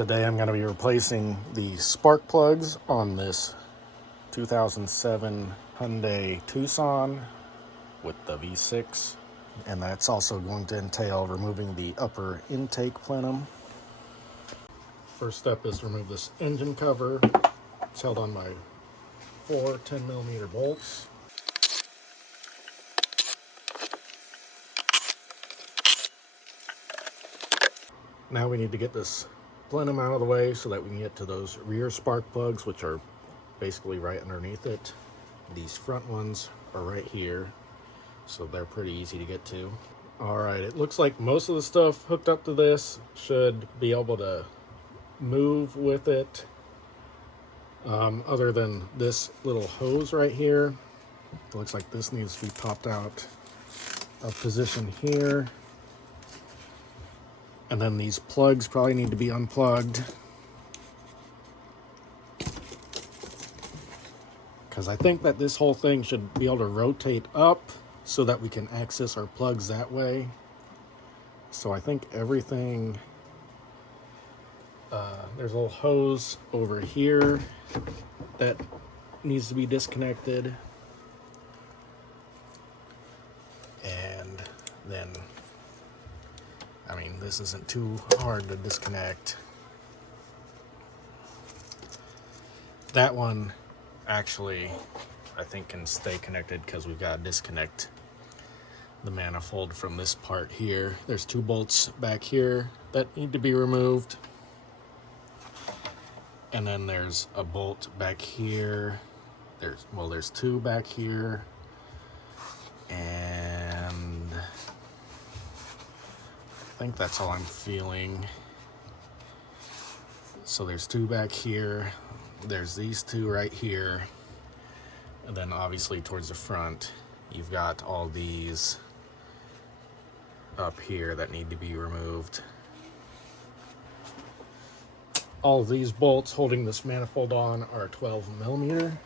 Today I'm going to be replacing the spark plugs on this 2007 Hyundai Tucson with the V6, and that's also going to entail removing the upper intake plenum. First step is to remove this engine cover. It's held on by 4 10mm bolts. Now we need to get this plenum out of the way so that we can get to those rear spark plugs, which are basically right underneath it. These front ones are right here, so they're pretty easy to get to. All right, it looks like most of the stuff hooked up to this should be able to move with it, other than this little hose right here. It looks like this needs to be popped out of position here. And then these plugs probably need to be unplugged, because I think that this whole thing should be able to rotate up so that we can access our plugs that way. So I think everything, there's a little hose over here that needs to be disconnected. And then, I mean, this isn't too hard to disconnect. That one actually, I think, can stay connected because we've got to disconnect the manifold from this part here. There's 2 bolts back here that need to be removed. And then there's a bolt back here. There's 2 back here. And I think that's all I'm feeling. So there's 2 back here. There's these 2 right here. And then obviously towards the front, you've got all these up here that need to be removed. All of these bolts holding this manifold on are 12mm.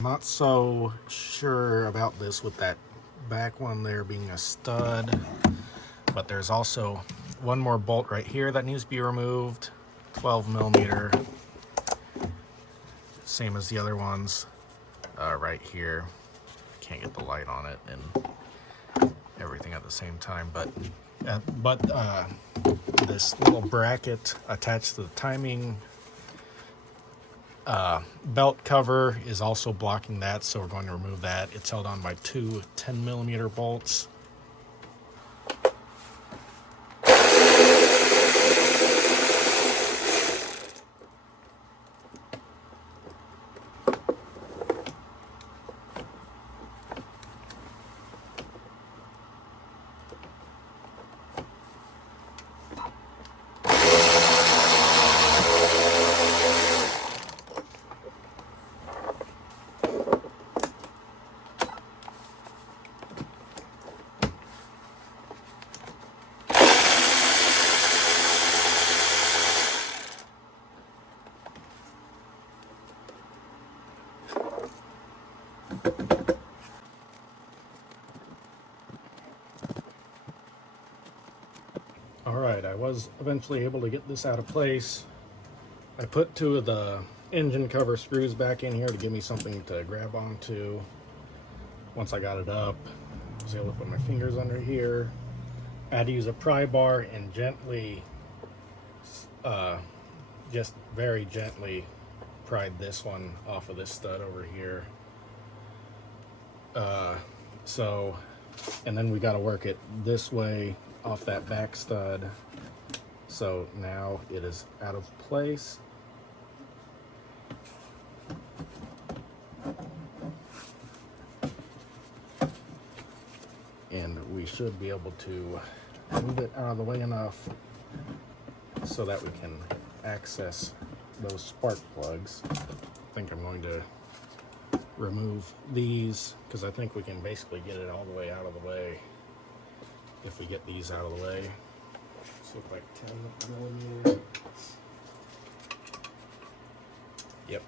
Not so sure about this with that back one there being a stud, but there's also one more bolt right here that needs to be removed, 12mm, same as the other ones right here. Can't get the light on it and everything at the same time, but this little bracket attached to the timing belt cover is also blocking that, so we're going to remove that. It's held on by 2 10mm bolts. Alright, I was eventually able to get this out of place. I put 2 of the engine cover screws back in here to give me something to grab onto. Once I got it up, I was able to put my fingers under here. I had to use a pry bar and gently, just very gently pried this one off of this stud over here. And then we got to work it this way off that back stud. So now it is out of place. And we should be able to move it out of the way enough so that we can access those spark plugs. I think I'm going to remove these, because I think we can basically get it all the way out of the way if we get these out of the way. This looks like 10 millimeter. Yep.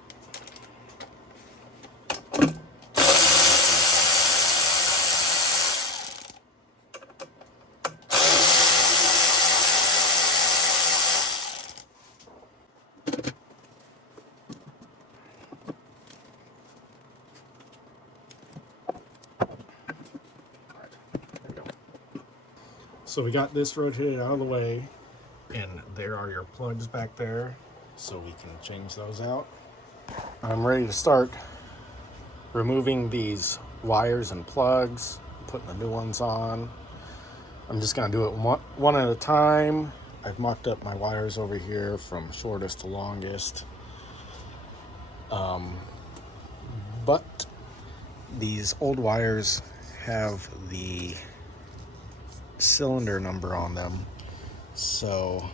So we got this rotated out of the way, and there are your plugs back there, so we can change those out. I'm ready to start removing these wires and plugs, putting the new ones on. I'm just gonna do it one at a time. I've mocked up my wires over here from shortest to longest. But these old wires have the cylinder number on them, so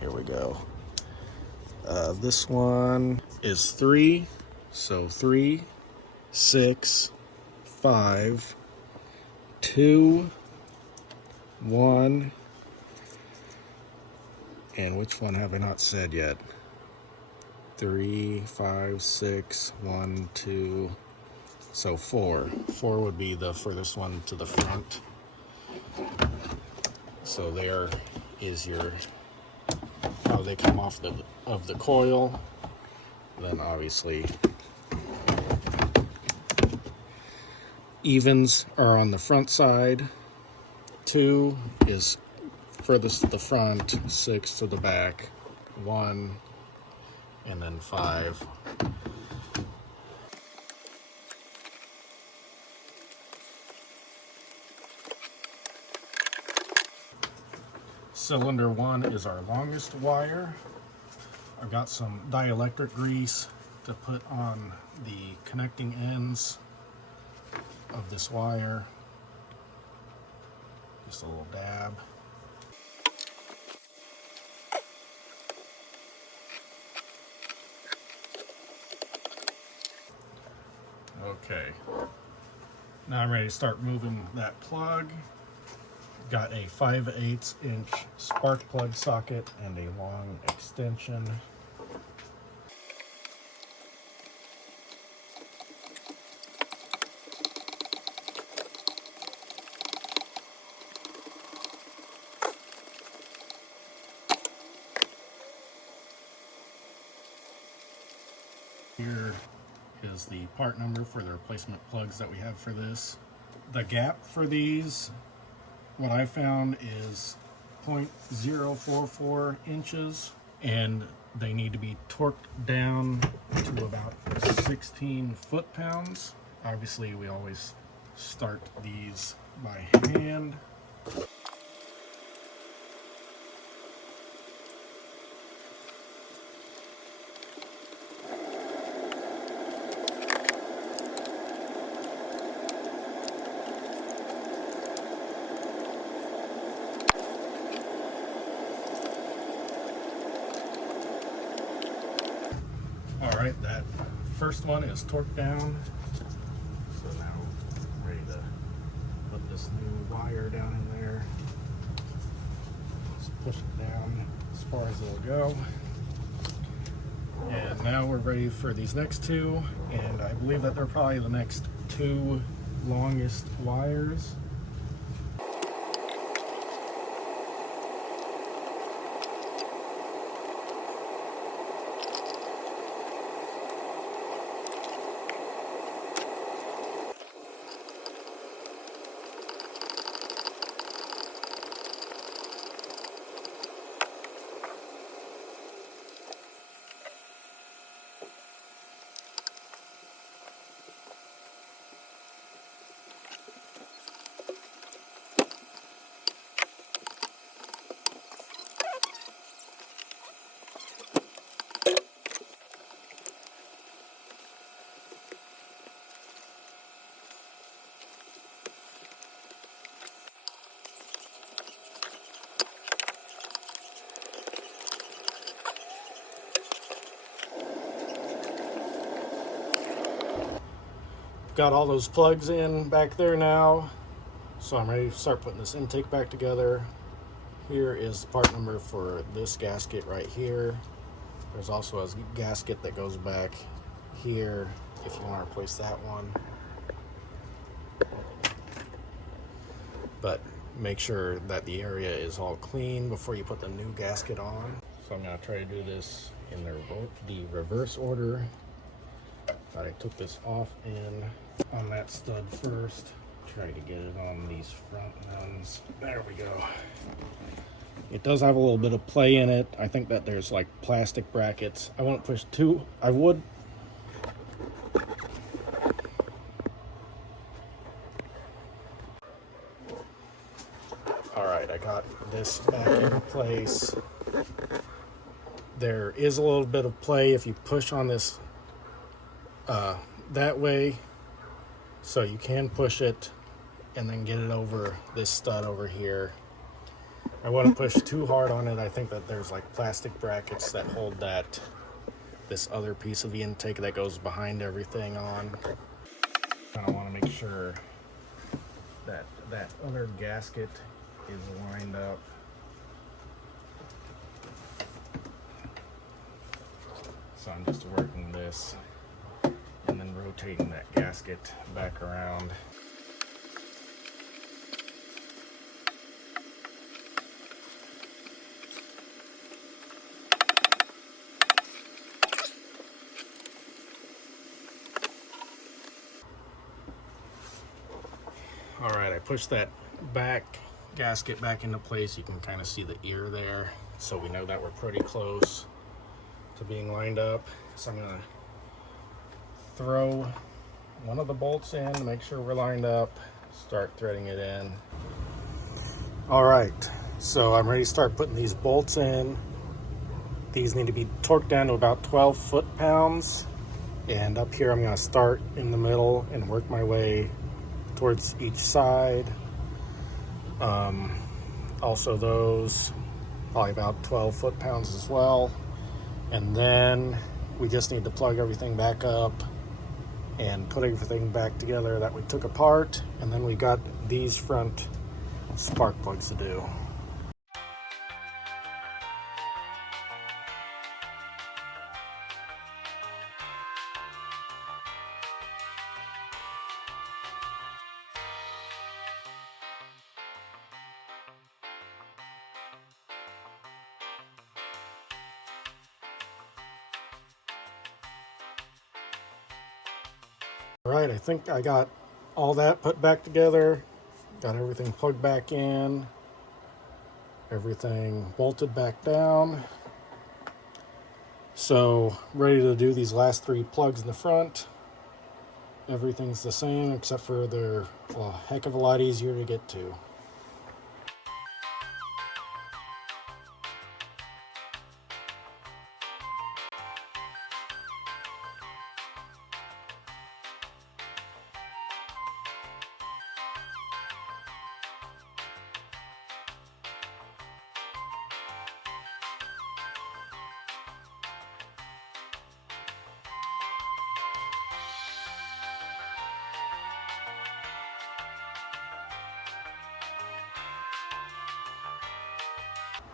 here we go. This one is 3, so 3, 6, 5, 2, 1, and which one have I not said yet? 3, 5, 6, 1, 2, so 4. 4 would be the furthest one to the front. So there is your how they come off of the coil. Then obviously evens are on the front side. 2 is furthest to the front, 6 to the back, 1, and then 5. Cylinder 1 is our longest wire. I've got some dielectric grease to put on the connecting ends of this wire. Just a little dab. Okay, now I'm ready to start moving that plug. Got a 5/8 inch spark plug socket and a long extension. Here is the part number for the replacement plugs that we have for this. The gap for these, what I found, is 0.044 inches, and they need to be torqued down to about 16 foot-pounds. Obviously, we always start these by hand. Alright, that first one is torqued down. So now I'm ready to put this new wire down in there. Just push it down as far as it'll go. And now we're ready for these next two, and I believe that they're probably the next 2 longest wires. Got all those plugs in back there now, so I'm ready to start putting this intake back together. Here is the part number for this gasket right here. There's also a gasket that goes back here if you want to replace that one. But make sure that the area is all clean before you put the new gasket on. So I'm going to try to do this in the reverse order. But I took this off in on that stud first. Try to get it on these front ones. There we go. It does have a little bit of play in it. I think that there's like plastic brackets. I won't push too. I would. All right, I got this back in place. There is a little bit of play if you push on this that way, so you can push it and then get it over this stud over here. I wouldn't push too hard on it. I think that there's like plastic brackets that hold this other piece of the intake that goes behind everything on. Kind of want to make sure that that other gasket is lined up. So I'm just working this and then rotating that gasket back around. All right, I pushed that back gasket back into place. You can kind of see the ear there, so we know that we're pretty close to being lined up. So I'm gonna throw one of the bolts in to make sure we're lined up, start threading it in. All right, so I'm ready to start putting these bolts in. These need to be torqued down to about 12 foot-pounds, and up here I'm gonna start in the middle and work my way towards each side. Also those probably about 12 foot-pounds as well. And then we just need to plug everything back up and put everything back together that we took apart. And then we got these front spark plugs to do. All right, I think I got all that put back together, got everything plugged back in, everything bolted back down. So ready to do these last three plugs in the front. Everything's the same except for they're a heck of a lot easier to get to.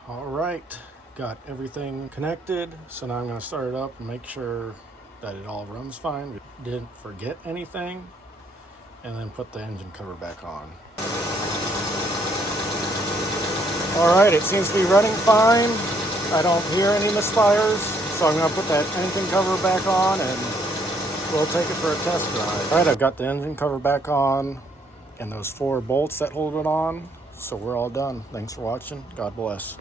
All right, got everything connected. So now I'm gonna start it up and make sure that it all runs fine. We didn't forget anything. And then put the engine cover back on. All right, it seems to be running fine. I don't hear any misfires. So I'm gonna put that engine cover back on and we'll take it for a test drive. All right, I've got the engine cover back on and those 4 bolts that hold it on. So we're all done. Thanks for watching. God bless.